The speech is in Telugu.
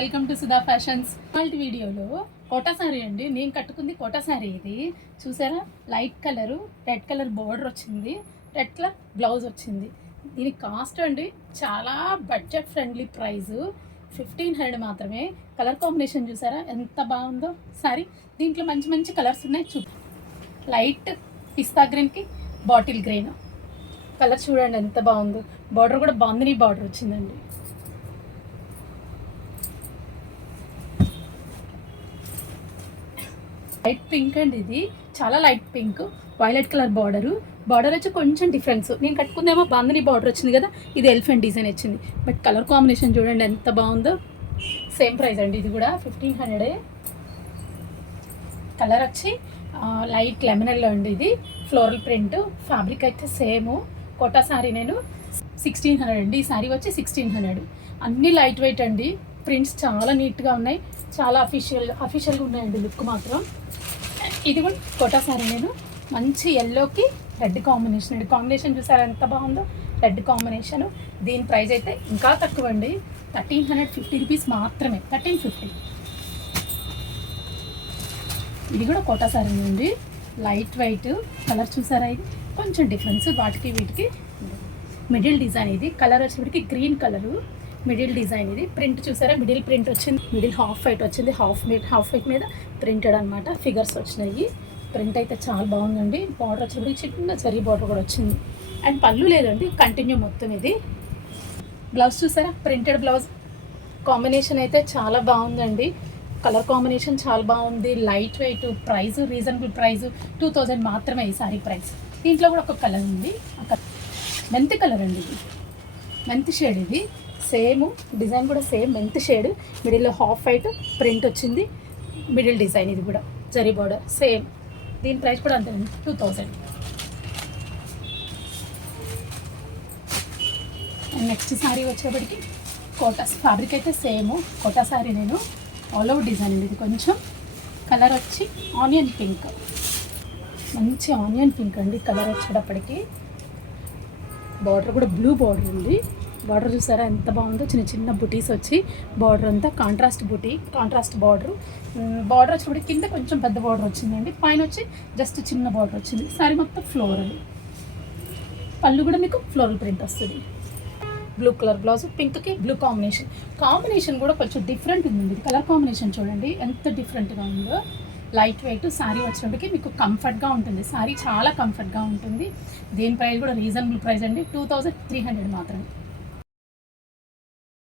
Welcome to Sudha fashions. ఇవాల్టి వీడియోలో కోటా శారీ అండి. నేను కట్టుకుంది కోటా శారీ. ఇది చూసారా, light colour, red colour border వచ్చింది, రెడ్ కలర్ బ్లౌజ్ వచ్చింది. దీని కాస్ట్ అండి చాలా బడ్జెట్ ఫ్రెండ్లీ ప్రైస్, 1500 మాత్రమే. కలర్ కాంబినేషన్ చూసారా ఎంత బాగుందో శారీ. దీంట్లో మంచి మంచి కలర్స్ ఉన్నాయి. లైట్ పిస్తా గ్రీన్కి బాటిల్ గ్రీన్ కలర్ చూడండి ఎంత బాగుందో. బార్డర్ కూడా బాందిని బార్డర్ వచ్చిందండి. లైట్ పింక్ అండి, ఇది చాలా light pink, violet colour border వచ్చి కొంచెం డిఫరెన్స్. నేను కట్టుకుందేమో బాందిని బార్డర్ వచ్చింది కదా, ఇది ఎలిఫెంట్ డిజైన్ వచ్చింది. బట్ కలర్ కాంబినేషన్ చూడండి ఎంత బాగుందో. సేమ్ ప్రైస్ అండి, ఇది కూడా 1500. కలర్ వచ్చి లైట్ లెమన్ ఎల్లో అండి. ఇది ఫ్లోరల్ ప్రింట్, ఫ్యాబ్రిక్ అయితే సేమ్. కోటా శారీ నేను 1600 అండి. ఈ శారీ వచ్చి 1600. అన్నీ లైట్ వెయిట్ అండి. ప్రింట్స్ చాలా నీట్గా ఉన్నాయి, చాలా అఫీషియల్గా ఉన్నాయండి. లుక్ మాత్రం ఇది కూడా కోటా శారీ. నేను మంచి ఎల్లోకి రెడ్ కాంబినేషన్ అండి. కాంబినేషన్ చూసారా ఎంత బాగుందో, రెడ్ కాంబినేషన్. దీని ప్రైస్ అయితే ఇంకా తక్కువ అండి, 1350 రూపీస్ మాత్రమే, 1350. ఇది కూడా కోటా శారీ అండి, లైట్ వెయిట్. కలర్ చూసారా, ఇది కొంచెం డిఫరెన్స్ వాటికి వీటికి. మిడిల్ డిజైన్, ఇది కలర్ వచ్చేటికి గ్రీన్ కలరు, మిడిల్ డిజైన్. ఇది ప్రింట్ చూసారా, మిడిల్ ప్రింట్ వచ్చింది, మిడిల్ హాఫ్ వైట్ వచ్చింది, హాఫ్ వైట్ మీద ప్రింటెడ్ అనమాట. ఫిగర్స్ వచ్చినాయి. ప్రింట్ అయితే చాలా బాగుందండి. బార్డర్ వచ్చేటికి చిన్న జరీ బార్డర్ కూడా వచ్చింది. అండ్ పళ్ళు లేదండి, కంటిన్యూ మొత్తం. ఇది బ్లౌజ్ చూసారా, ప్రింటెడ్ బ్లౌజ్. కాంబినేషన్ అయితే చాలా బాగుందండి. కలర్ కాంబినేషన్ చాలా బాగుంది, light weight. Price reasonable price, 2000 మాత్రమే ఈ సారీ ప్రైస్. దీంట్లో కూడా ఒక కలర్ ఉంది, మెంతి కలర్ అండి. ఇది మెంతి షేడ్, ఇది సేమ్ డిజైన్ కూడా సేమ్ మెంతి షేడ్. మిడిల్లో హాఫ్ వైట్ ప్రింట్ వచ్చింది, మిడిల్ డిజైన్. ఇది కూడా జరీ బార్డర్ సేమ్. దీని ప్రైస్ కూడా అంతే, 2000. నెక్స్ట్ శారీ వచ్చేప్పటికి కోటా ఫ్యాబ్రిక్ అయితే సేమ్. కోటా శారీ నేను ఆల్ ఓవర్ డిజైన్ అండి. ఇది కొంచెం కలర్ వచ్చి ఆనియన్ పింక్, మంచి ఆనియన్ పింక్ అండి కలర్ వచ్చేటప్పటికి. బార్డర్ కూడా బ్లూ బార్డర్ ఉంది. బార్డర్ చూసారా ఎంత బాగుందో, చిన్న చిన్న బుటీస్ వచ్చి బార్డర్ అంతా కాంట్రాస్ట్ బుటీ, కాంట్రాస్ట్ బార్డర్. బార్డర్ వచ్చేటప్పుడు కింద కొంచెం పెద్ద బార్డర్ వచ్చిందండి, పైన వచ్చి జస్ట్ చిన్న బార్డర్ వచ్చింది. సారీ మొత్తం ఫ్లోరల్. పళ్ళు కూడా మీకు ఫ్లోరల్ ప్రింట్ వస్తుంది. బ్లూ కలర్ బ్లౌజ్, పింక్కి బ్లూ కాంబినేషన్ కూడా కొంచెం డిఫరెంట్ ఉంది. కలర్ కాంబినేషన్ చూడండి ఎంత డిఫరెంట్గా ఉందో. లైట్ వెయిట్ శారీ వచ్చినప్పటికీ మీకు కంఫర్ట్గా ఉంటుంది. శారీ చాలా కంఫర్ట్గా ఉంటుంది. దీని ప్రైస్ కూడా రీజనబుల్ ప్రైస్ అండి, 2300 మాత్రమే.